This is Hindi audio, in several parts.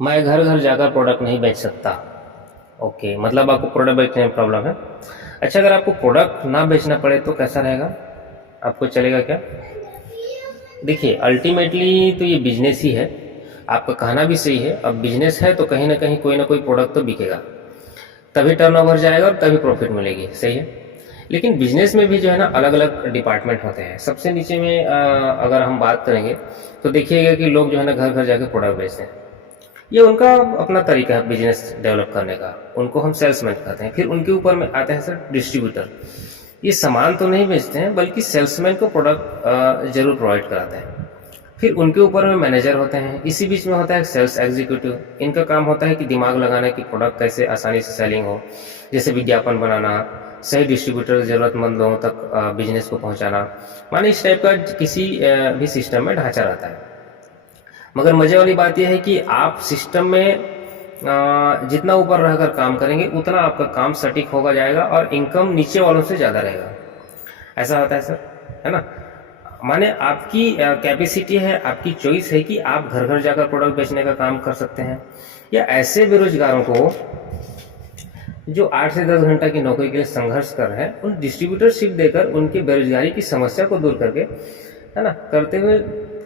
मैं घर घर जाकर प्रोडक्ट नहीं बेच सकता। ओके, मतलब आपको प्रोडक्ट बेचने में प्रॉब्लम है। अच्छा, अगर आपको प्रोडक्ट ना बेचना पड़े तो कैसा रहेगा, आपको चलेगा क्या? देखिए, अल्टीमेटली तो ये बिजनेस ही है, आपका कहना भी सही है। अब बिजनेस है तो कहीं ना कहीं कोई ना कोई प्रोडक्ट तो बिकेगा, तभी टर्नओवर जाएगा और तभी प्रॉफिट मिलेगी, सही है। लेकिन बिजनेस में भी जो है ना अलग अलग डिपार्टमेंट होते हैं। सबसे नीचे में अगर हम बात करेंगे तो देखिएगा कि लोग जो है ना घर घर जाके प्रोडक्ट बेचते हैं। ये उनका अपना तरीका है बिजनेस डेवलप करने का, उनको हम सेल्समैन कहते हैं। फिर उनके ऊपर में आते हैं सर डिस्ट्रीब्यूटर। ये सामान तो नहीं बेचते हैं बल्कि सेल्समैन को प्रोडक्ट जरूर प्रोवाइड कराते हैं। फिर उनके ऊपर में मैनेजर होते हैं। इसी बीच में होता है सेल्स एग्जीक्यूटिव। इनका काम होता है कि दिमाग लगाना कि प्रोडक्ट कैसे आसानी से सेलिंग हो, जैसे विज्ञापन बनाना, सही डिस्ट्रीब्यूटर जरूरतमंद लोगों तक बिजनेस को पहुंचाना। माने इस टाइप का किसी भी सिस्टम में ढांचा रहता है। मगर मजे वाली बात यह है कि आप सिस्टम में जितना ऊपर रहकर काम करेंगे उतना आपका काम सटीक होगा जाएगा और इनकम नीचे वालों से ज़्यादा रहेगा। ऐसा होता है सर, है ना। माने आपकी कैपेसिटी है, आपकी चॉइस है कि आप घर घर जाकर प्रोडक्ट बेचने का काम कर सकते हैं, या ऐसे बेरोजगारों को जो 8 से 10 घंटा की नौकरी के लिए संघर्ष कर रहे हैं उन डिस्ट्रीब्यूटरशिप देकर उनकी बेरोजगारी की समस्या को दूर करके, है ना, करते हुए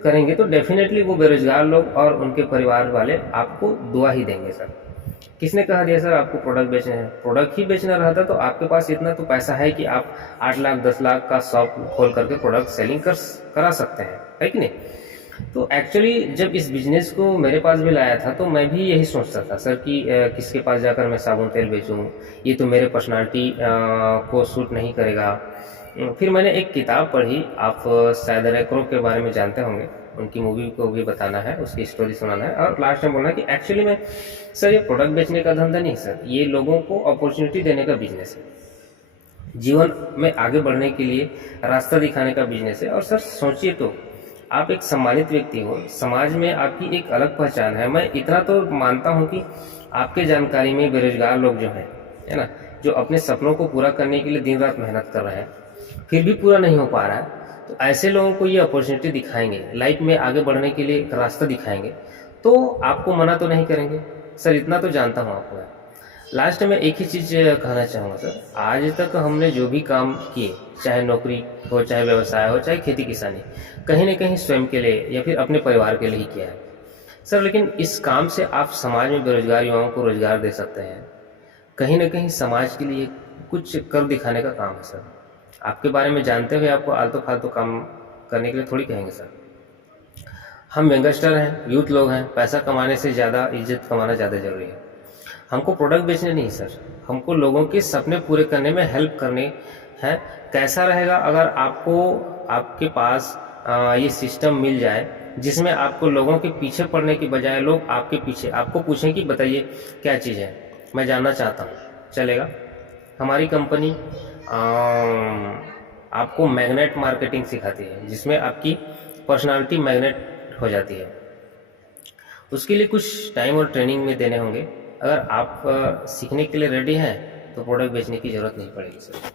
करेंगे तो डेफिनेटली वो बेरोजगार लोग और उनके परिवार वाले आपको दुआ ही देंगे सर। किसने कहा दिया सर आपको प्रोडक्ट बेचने हैं? प्रोडक्ट ही बेचना रहता तो आपके पास इतना तो पैसा है कि आप 8 लाख 10 लाख का शॉप खोल करके प्रोडक्ट सेलिंग करा सकते हैं, है कि नहीं। तो एक्चुअली जब इस बिजनेस को मेरे पास भी लाया था तो मैं भी यही सोचता था सर कि किसके पास जाकर मैं साबुन तेल बेचूं, ये तो मेरे पर्सनालिटी को सूट नहीं करेगा। फिर मैंने एक किताब पढ़ी, आप शायद रैक्रो के बारे में जानते होंगे, उनकी मूवी को भी बताना है, उसकी स्टोरी सुनाना है और लास्ट में बोलना है कि एक्चुअली में सर ये प्रोडक्ट बेचने का धंधा नहीं सर, ये लोगों को अपॉर्चुनिटी देने का बिजनेस है, जीवन में आगे बढ़ने के लिए रास्ता दिखाने का बिजनेस है। और सर सोचिए तो आप एक सम्मानित व्यक्ति हो, समाज में आपकी एक अलग पहचान है। मैं इतना तो मानता हूँ कि आपके जानकारी में बेरोजगार लोग जो हैं, है ना, जो अपने सपनों को पूरा करने के लिए दिन रात मेहनत कर रहे हैं फिर भी पूरा नहीं हो पा रहा है, तो ऐसे लोगों को ये अपॉर्चुनिटी दिखाएंगे, लाइफ में आगे बढ़ने के लिए एक रास्ता दिखाएंगे, तो आपको मना तो नहीं करेंगे सर, इतना तो जानता हूँ आपको। लास्ट में एक ही चीज़ कहना चाहूँगा सर, आज तक हमने जो भी काम किए, चाहे नौकरी हो, चाहे व्यवसाय हो, चाहे खेती किसानी, कहीं न कहीं स्वयं के लिए या फिर अपने परिवार के लिए ही किया है सर। लेकिन इस काम से आप समाज में बेरोजगार युवाओं को रोजगार दे सकते हैं, कहीं न कहीं समाज के लिए कुछ कर दिखाने का काम है सर। आपके बारे में जानते हुए आपको आलतू फालतू काम करने के लिए थोड़ी कहेंगे सर। हम यंगस्टर हैं, यूथ लोग हैं, पैसा कमाने से ज़्यादा इज्जत कमाना ज़्यादा जरूरी है। हमको प्रोडक्ट बेचने नहीं सर, हमको लोगों के सपने पूरे करने में हेल्प करने हैं। कैसा रहेगा अगर आपको आपके पास ये सिस्टम मिल जाए जिसमें आपको लोगों के पीछे पड़ने की बजाय लोग आपके पीछे आपको पूछें कि बताइए क्या चीज़ है, मैं जानना चाहता हूँ, चलेगा? हमारी कंपनी आपको मैग्नेट मार्केटिंग सिखाती है, जिसमें आपकी पर्सनालिटी मैग्नेट हो जाती है। उसके लिए कुछ टाइम और ट्रेनिंग में देने होंगे। अगर आप सीखने के लिए रेडी हैं तो प्रोडक्ट बेचने की ज़रूरत नहीं पड़ेगी सर।